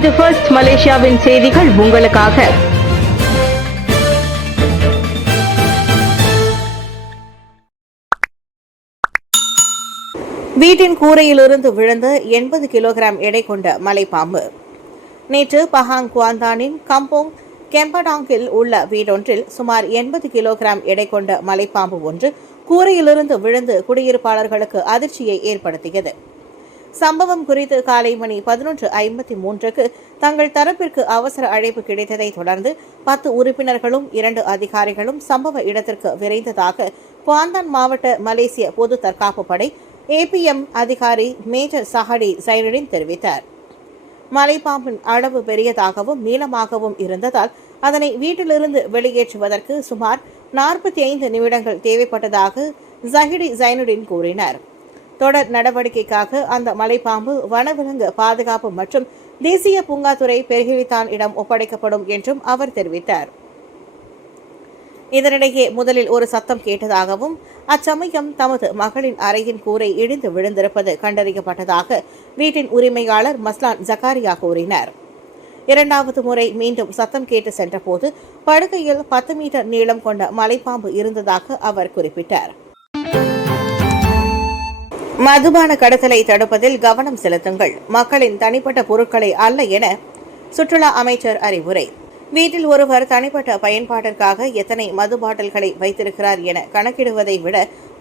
இது ஃபர்ஸ்ட் மலேசியாவின் செய்திகள் உங்களுக்காக. வீட்டின் கூரையிலிருந்து விழுந்த 80 கிலோகிராம் எடை கொண்ட மலைப்பாம்பு. நேற்று பஹாங் குவாந்தானின் கம்போங் கெம்படாங்கில் உள்ள வீடொன்றில் சுமார் 80 கிலோகிராம் எடை கொண்ட மலைப்பாம்பு ஒன்று கூரையிலிருந்து விழுந்து குடியிருப்பாளர்களுக்கு அதிர்ச்சியை ஏற்படுத்தியது. சம்பவம் குறித்து காலை மணி 11:53க்கு தங்கள் தரப்பிற்கு அவசர அழைப்பு கிடைத்ததை தொடர்ந்து 10 உறுப்பினர்களும் 2 அதிகாரிகளும் சம்பவ இடத்திற்கு விரைந்ததாக குவாந்தான் மாவட்ட மலேசிய பொது தற்காப்பு படை APM அதிகாரி மேஜர் சஹடி சைனுடின் தெரிவித்தார். மலைப்பாம்பின் அளவு பெரியதாகவும் நீளமாகவும் இருந்ததால் அதனை வீட்டிலிருந்து வெளியேற்றுவதற்கு சுமார் 45 நிமிடங்கள் தேவைப்பட்டதாக ஜஹிடி சைனுடின் கூறினார். தொடர் நடவடிக்கைக்காக அந்த மலைப்பாம்பு வனவிலங்கு பாதுகாப்பு மற்றும் தேசிய பூங்காத்துறை பெர்ஹிலித்தான் இடம் ஒப்படைக்கப்படும் என்றும் அவர் தெரிவித்தார். இதனிடையே முதலில் ஒரு சத்தம் கேட்டதாகவும் அச்சமயம் தமது மகளின் அறையின் கூரை இடிந்து விழுந்திருப்பது கண்டறியப்பட்டதாக வீட்டின் உரிமையாளர் மஸ்லான் ஜக்காரியா கூறினார். இரண்டாவது முறை மீண்டும் சத்தம் கேட்டு சென்றபோது படுக்கையில் 10 மீட்டர் நீளம் கொண்ட மலைப்பாம்பு இருந்ததாக அவர் குறிப்பிட்டார். மதுபான கடத்தலை தடுப்பதில் கவனம் செலுத்துங்கள், மக்களின் தனிப்பட்ட பொருட்களை அல்ல என சுற்றுலா அமைச்சர் அறிவுரை. வீட்டில் ஒருவர் தனிப்பட்ட பயன்பாட்டிற்காக எத்தனை மது பாட்டில்களை வைத்திருக்கிறார் என கணக்கிடுவதை விட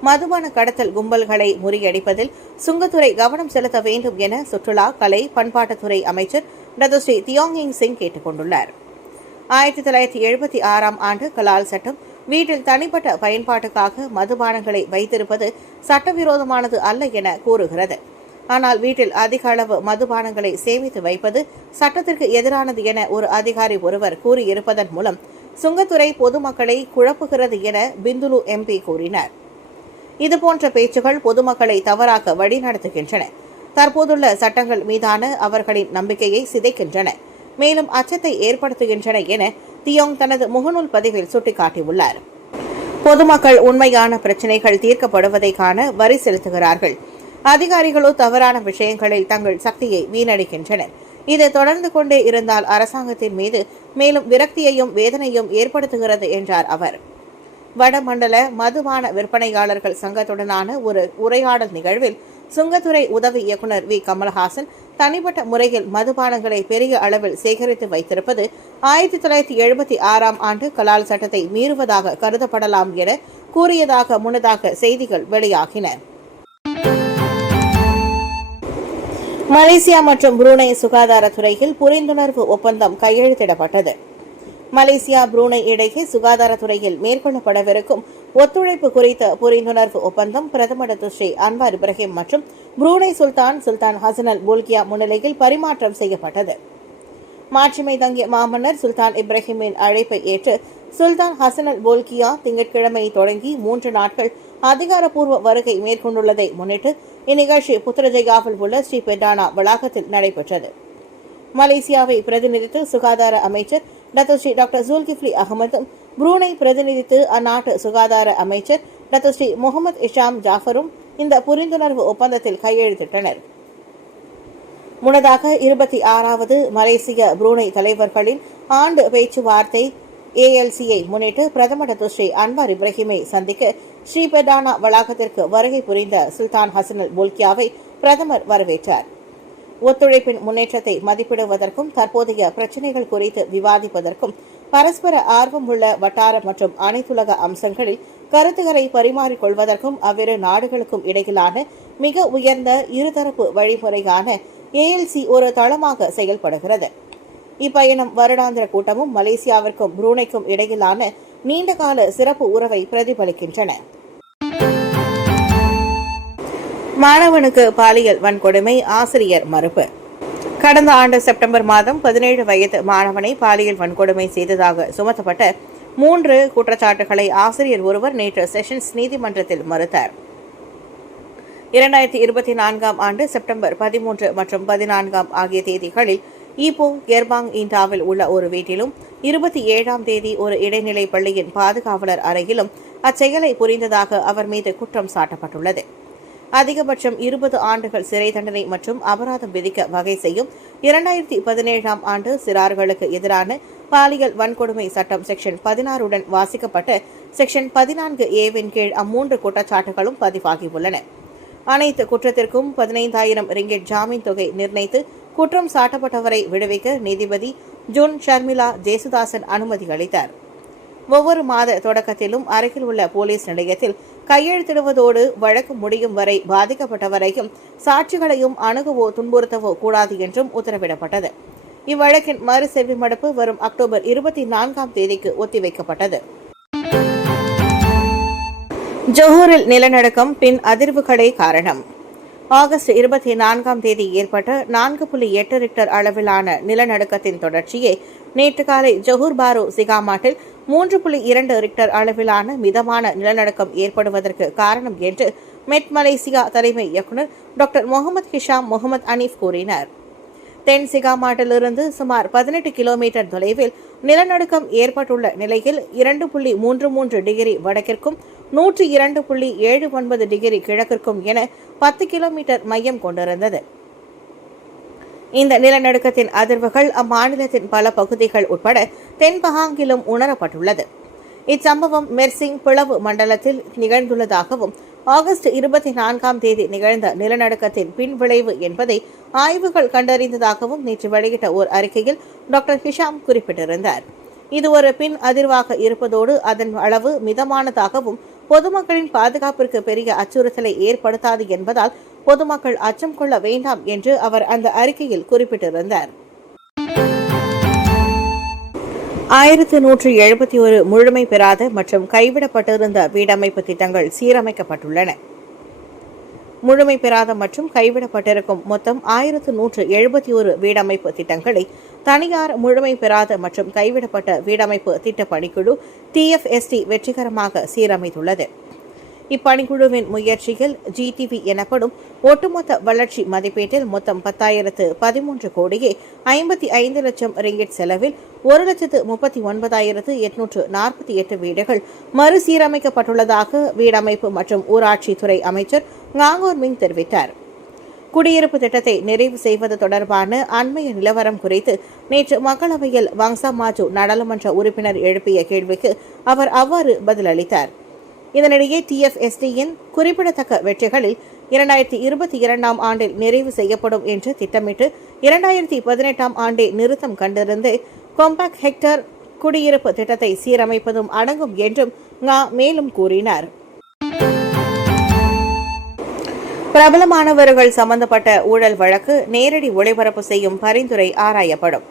மதுபான கடத்தல் கும்பல்களை முறியடிப்பதில் சுங்கத்துறை கவனம் செலுத்த வேண்டும் என சுற்றுலா, கலை, பண்பாட்டுத்துறை அமைச்சர் டாக்டர் ஸ்ரீ தியோங் சிங் கேட்டுக் கொண்டுள்ளார். 1976ஆம் ஆண்டு கலால் சட்டம் வீட்டில் தனிப்பட்ட பயன்பாட்டுக்காக மதுபானங்களை வைத்திருப்பது சட்டவிரோதமானது அல்ல என கூறுகிறது. ஆனால் வீட்டில் அதிக அளவு மதுபானங்களை சேமித்து வைப்பது சட்டத்திற்கு எதிரானது என ஒரு அதிகாரி ஒருவர் கூறியிருப்பதன் மூலம் சுங்கத்துறை பொதுமக்களை குழப்புகிறது என பிந்துலு MP கூறினார். இதுபோன்ற பேச்சுகள் பொதுமக்களை தவறாக வழிநடத்துகின்றன. தற்போதுள்ள சட்டங்கள் மீதான அவர்களின் நம்பிக்கையை சிதைக்கின்றன, மேலும் அச்சத்தை ஏற்படுத்துகின்றன என தியோங் தனது முகநூல் பதிவில் சுட்டிக்காட்டியுள்ளார். பொதுமக்கள் உண்மையான பிரச்சினைகள் தீர்க்கப்படுவதை காண வரி செலுத்துகிறார்கள். அதிகாரிகளோ தவறான விஷயங்களில் தங்கள் சக்தியை வீணடிக்கின்றனர். இது தொடர்ந்து கொண்டே இருந்தால் அரசாங்கத்தின் மீது மேலும் விரக்தியையும் வேதனையும் ஏற்படுத்துகிறது என்றார் அவர். வடமண்டல மதுபான விற்பனையாளர்கள் சங்கத்துடனான ஒரு உரையாடல் நிகழ்வில் சுங்கத்துறை உதவி இயக்குநர் V. கமல்ஹாசன் தனிப்பட்ட முறையில் மதுபானங்களை பெரிய அளவில் சேகரித்து வைத்திருப்பது 1976ஆம் ஆண்டு கலால் சட்டத்தை மீறுவதாக கருதப்படலாம் என கூறியதாக முன்னதாக செய்திகள் வெளியாகின. மலேசியா மற்றும் புரூனை சுகாதாரத்துறையில் புரிந்துணர்வு ஒப்பந்தம் கையெழுத்திடப்பட்டது. மலேசியா புரூனை இடையே சுகாதாரத்துறையில் மேற்கொள்ளப்படவிருக்கும் ஒத்துழைப்பு குறித்த புரிந்துணர்வு ஒப்பந்தம் பிரதமர் டாக்டர் ஸ்ரீ அன்வார் இப்ராஹிம் மற்றும் புரூனை சுல்தான் ஹசன் அல் போல்கியா முன்னிலையில் பரிமாற்றம் செய்யப்பட்டது. மாட்சிமை தங்கிய மாமன்னர் சுல்தான் இப்ராஹிமின் அழைப்பை ஏற்று சுல்தான் ஹசன் அல் போல்கியா திங்கட்கிழமை தொடங்கி 3 நாட்கள் அதிகாரப்பூர்வ வருகை மேற்கொண்டுள்ளதை முன்னிட்டு இந்நிகழ்ச்சி புத்ரஜயாவில் உள்ள ஸ்ரீ பெடானா வளாகத்தில் நடைபெற்றது. மலேசியாவை பிரதிநிதித்து சுகாதார அமைச்சர் டாக்டர் ஜுல்கிஃப்லி அகமதும் புரூனை பிரதிநிதித்து அந்நாட்டு சுகாதார அமைச்சர் டாக்டர் ஸ்ரீ முகமது இஷாம் ஜாஃபரும் இந்த புரிந்துணர்வு ஒப்பந்தத்தில் கையெழுத்திட்டனர். முன்னதாக 26வது மலேசிய புரூனை தலைவர்களின் ஆண்டு பேச்சுவார்த்தை ALCயை முன்னிட்டு பிரதமர் டாக்டர் ஸ்ரீ அன்வார் இப்ராஹிமை சந்திக்க ஸ்ரீபெடானா வளாகத்திற்கு வருகை புரிந்த சுல்தான் ஹசன் அல் போல்கியாவை பிரதமர் வரவேற்றார். ஒத்துழைப்பின் முன்னேற்றத்தை மதிப்பிடுவதற்கும் தற்போதைய பிரச்சினைகள் குறித்து விவாதிப்பதற்கும் பரஸ்பர ஆர்வம் உள்ள வட்டார மற்றும் அனைத்துலக அம்சங்களில் கருத்துக்களை பரிமாறிக்கொள்வதற்கும் அவ்விரு நாடுகளுக்கும் இடையிலான மிக உயர்ந்த இருதரப்பு வழிமுறையான ALC ஒரு தளமாக செயல்படுகிறது. இப்பயணம் வருடாந்திர கூட்டமும் மலேசியாவிற்கும் புரூனைக்கும் இடையிலான நீண்டகால சிறப்பு உறவை பிரதிபலிக்கின்றன. மாணவனுக்கு பாலியல் வன்கொடுமை, ஆசிரியர் மறுப்பு. கடந்த ஆண்டு செப்டம்பர் மாதம் 17 வயது மாணவனை பாலியல் வன்கொடுமை செய்ததாக சுமத்தப்பட்ட 3 குற்றச்சாட்டுகளை ஆசிரியர் ஒருவர் நேற்று செஷன்ஸ் நீதிமன்றத்தில் மறுத்தார். 2024ஆம் ஆண்டு செப்டம்பர் 13 மற்றும் 14 ஆகிய தேதிகளில் ஈப்போ கெர்பாங் இண்டாவில் உள்ள ஒரு வீட்டிலும் 27ஆம் தேதி ஒரு இடைநிலை பள்ளியின் பாதுகாவலர் அறையிலும் அச்செயலை புரிந்ததாக அவர் மீது குற்றம் சாட்டப்பட்டுள்ளது. அதிகபட்சம் 20 ஆண்டுகள் சிறை தண்டனை மற்றும் அபராதம் விதிக்க வகை செய்யும் 2017ஆம் ஆண்டு சிறார்களுக்கு எதிரான பாலியல் வன்கொடுமை சட்டம் செக்ஷன் 16 வாசிக்கப்பட்ட செக்ஷன் 14A-வின் கீழ் அம்மூன்று குற்றச்சாட்டுகளும் பதிவாகியுள்ளன. அனைத்து குற்றத்திற்கும் 15,000 ரிங்கிட் ஜாமீன் தொகை நிர்ணயித்து குற்றம் சாட்டப்பட்டவரை விடுவிக்க நீதிபதி ஜூன் ஷர்மிளா ஜேசுதாசன் அனுமதி அளித்தார். ஒவ்வொரு மாத தொடக்கத்திலும் அருகில் உள்ள போலீஸ் நிலையத்தில் கையெழுத்திடுவதோடு வழக்கு முடியும் வரை பாதிக்கப்பட்டவரையும் சாட்சிகளையும் அணுகவோ துன்புறுத்தவோ கூடாது என்றும் உத்தரவிடப்பட்டது. இவ்வழக்கின் மறு செவிமடுப்பு வரும் அக்டோபர் 24ஆம் தேதிக்கு ஒத்திவைக்கப்பட்டது. ஜொஹூரில் நிலநடுக்கம் பின் அதிர்வுகளே காரணம். ஆகஸ்ட் 24ஆம் தேதி ஏற்பட்ட 4.8 ரிக்டர் அளவிலான நிலநடுக்கத்தின் தொடர்ச்சியே நேற்று காலை ஜொஹூர் பாரு சிகாமாட்டில் 3.2 ரிக்டர் அளவிலான மிதமான நிலநடுக்கம் ஏற்படுவதற்கு காரணம் என்று மெட் மலேசியா தலைமை இயக்குநர் டாக்டர் முகமது ஹிஷாம் முகமது அனீப் கூறினார். தென் சிகாமாட்டிலிருந்து சுமார் 18 கிலோமீட்டர் தொலைவில் நிலநடுக்கம் ஏற்பட்டுள்ள நிலையில் 2.33 டிகிரி வடக்கிற்கும் 102.79 டிகிரி கிழக்கிற்கும் என 10 கிலோமீட்டர் மையம் கொண்டிருந்தது. இந்த நிலநடுக்கத்தின் அதிர்வுகள் அம்மாநிலத்தின் பல பகுதிகள் உட்பட தென் பஹாங்கிலும் உணரப்பட்டுள்ளது. இச்சம்பவம் மெர்சிங் பிளவு மண்டலத்தில் நிகழ்ந்துள்ளதாகவும் ஆகஸ்ட் 24ஆம் தேதி நிகழ்ந்த நிலநடுக்கத்தின் பின்விளைவு என்பதை ஆய்வுகள் கண்டறிந்ததாகவும் நேற்று வெளியிட்ட ஓர் அறிக்கையில் டாக்டர் ஹிஷாம் குறிப்பிட்டிருந்தார். இது ஒரு பின் அதிர்வாக இருப்பதோடு அதன் அளவு மிதமானதாகவும் பொதுமக்களின் பாதுகாப்பிற்கு பெரிய அச்சுறுத்தலை ஏற்படுத்தாது என்பதால் பொதுமக்கள் அச்சம் கொள்ள வேண்டாம் என்று அவர் அந்த அறிக்கையில் குறிப்பிட்டிருந்தார். 1171 முழுமை பெறாத மற்றும் கைவிடப்பட்டிருந்த வீடமைப்பு திட்டங்கள் சீரமைக்கப்பட்டுள்ளன. முழுமை பெறாத மற்றும் கைவிடப்பட்டிருக்கும் மொத்தம் 1171 வீடமைப்பு திட்டங்களை தனியார் முழுமை பெறாத மற்றும் கைவிடப்பட்ட வீடமைப்பு திட்ட பணிக்குழு TFST வெற்றிகரமாக சீரமைத்துள்ளது. இப்பணிக்குழுவின் முயற்சியில் GTV எனப்படும் ஒட்டுமொத்த வளர்ச்சி மதிப்பீட்டில் மொத்தம் 10,013 கோடியே 55 லட்சம் ரிங்கிட் செலவில் 1,39,848 வீடுகள் மறுசீரமைக்கப்பட்டுள்ளதாக வீடமைப்பு மற்றும் ஊராட்சி துறை அமைச்சர் ஞாங்கோர் மிங் தெரிவித்தார். குடியிருப்பு திட்டத்தை நிறைவு செய்வது தொடர்பான அண்மைய நிலவரம் குறித்து நேற்று மக்களவையில் வாங்சா மாஜு நாடாளுமன்ற உறுப்பினர் எழுப்பிய கேள்விக்கு அவர் அவ்வாறு பதிலளித்தார். இதனிடையே TFST-யின் குறிப்பிடத்தக்க வெற்றிகளில் 2022ஆம் ஆண்டில் நிறைவு செய்யப்படும் என்று திட்டமிட்டு 2018ஆம் ஆண்டே நிறுத்தம் கண்டிருந்து காம்பாக்ட் ஹெக்டர் குடியிருப்பு திட்டத்தை சீரமைப்பதும் அடங்கும் என்றும் மேலும் கூறினார். பிரபலமானவர்கள் சம்பந்தப்பட்ட ஊழல் வழக்கு நேரடி ஒளிபரப்பு செய்யும் பரிந்துரை ஆராயப்படும்.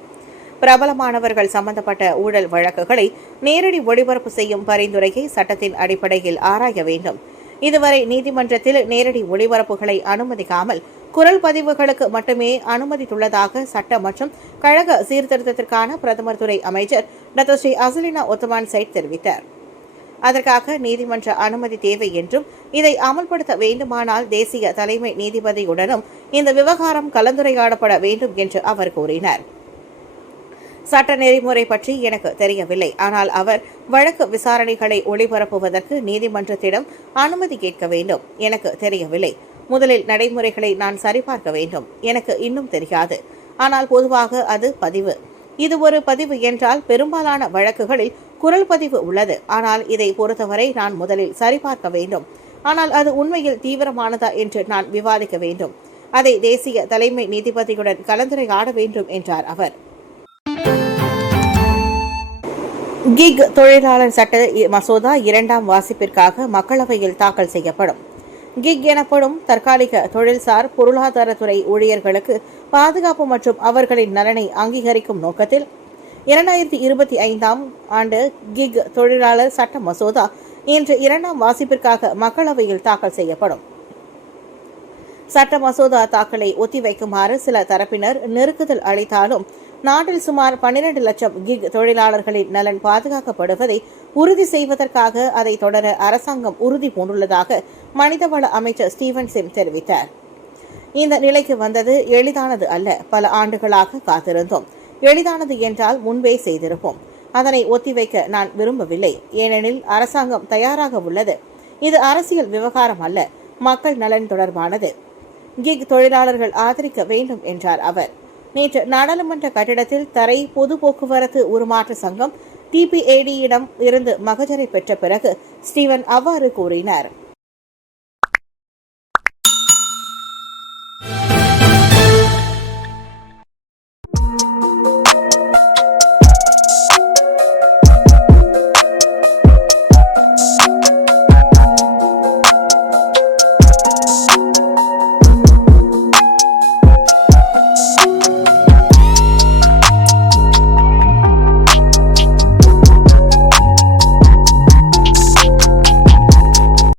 பிரபலமானவர்கள் சம்பந்தப்பட்ட ஊழல் வழக்குகளை நேரடி ஒளிபரப்பு செய்யும் பரிந்துரையை சட்டத்தின் அடிப்படையில் ஆராய வேண்டும். இதுவரை நீதிமன்றத்தில் நேரடி ஒளிபரப்புகளை அனுமதிக்காமல் குரல் பதிவுகளுக்கு மட்டுமே அனுமதித்துள்ளதாக சட்ட மற்றும் கழக சீர்திருத்தத்திற்கான பிரதமர் துறை அமைச்சர் doctor Sri Azalina Ottoman side தெரிவித்தார். அதற்காக நீதிமன்ற அனுமதி தேவை என்றும் இதை அமல்படுத்த வேண்டுமானால் தேசிய தலைமை நீதிபதியுடனும் இந்த விவகாரம் கலந்துரையாடப்பட வேண்டும் என்று அவர் கூறினார். சட்ட நெறிமுறை பற்றி எனக்கு தெரியவில்லை, ஆனால் அவர் வழக்கு விசாரணைகளை ஒளிபரப்புவதற்கு நீதிமன்றத்திடம் அனுமதி கேட்க வேண்டும். எனக்கு தெரியவில்லை. முதலில் நடைமுறைகளை நான் சரிபார்க்க வேண்டும். எனக்கு இன்னும் தெரியாது. ஆனால் பொதுவாக அது பதிவு. இது ஒரு பதிவு என்றால் பெரும்பாலான வழக்குகளில் குரல் பதிவு உள்ளது. ஆனால் இதை பொறுத்தவரை நான் முதலில் சரிபார்க்க வேண்டும். ஆனால் அது உண்மையில் தீவிரமானதா என்று நான் விவாதிக்க வேண்டும். அதை தேசிய தலைமை நீதிபதியுடன் கலந்துரையாட வேண்டும் என்றார் அவர். கிக் தொழிலாளர் சட்ட மசோதா 2ஆம் வாசிப்பிற்காக மக்களவையில் தாக்கல் செய்யப்படும். கிக் எனப்படும் தற்காலிக தொழில்சார் பொருளாதாரத்துறை ஊழியர்களுக்கு பாதுகாப்பு மற்றும் அவர்களின் நலனை அங்கீகரிக்கும் நோக்கத்தில் 2025ஆம் ஆண்டு கிக் தொழிலாளர் சட்ட மசோதா இன்று 2ஆம் வாசிப்பிற்காக மக்களவையில் தாக்கல் செய்யப்படும். சட்ட மசோதா தாக்கலை ஒத்திவைக்குமாறு சில தரப்பினர் நெருக்குதல் அளித்தாலும் நாட்டில் சுமார் 12 லட்சம் கிக் தொழிலாளர்களின் நலன் பாதுகாக்கப்படுவதை உறுதி செய்வதற்காக அதை தொடர அரசாங்கம் உறுதி பூண்டுள்ளதாக மனிதவள அமைச்சர் ஸ்டீவன் சிம் தெரிவித்தார். இந்த நிலைக்கு வந்தது எளிதானது அல்ல. பல ஆண்டுகளாக காத்திருந்தோம். எளிதானது என்றால் முன்பே செய்திருப்போம். அதனை ஒத்திவைக்க நான் விரும்பவில்லை. ஏனெனில் அரசாங்கம் தயாராக உள்ளது. இது அரசியல் விவகாரம் அல்ல. மக்கள் நலன் தொடர்பானது. கிக் தொழிலாளர்கள் ஆதரிக்க வேண்டும் என்றார் அவர். நேற்று நாடாளுமன்ற கட்டிடத்தில் தரை பொது போக்குவரத்து உருமாற்ற சங்கம் TPAD-யிடம் இருந்து மகஜரை பெற்ற பிறகு ஸ்டீவன் அவ்வாறு கூறினார்.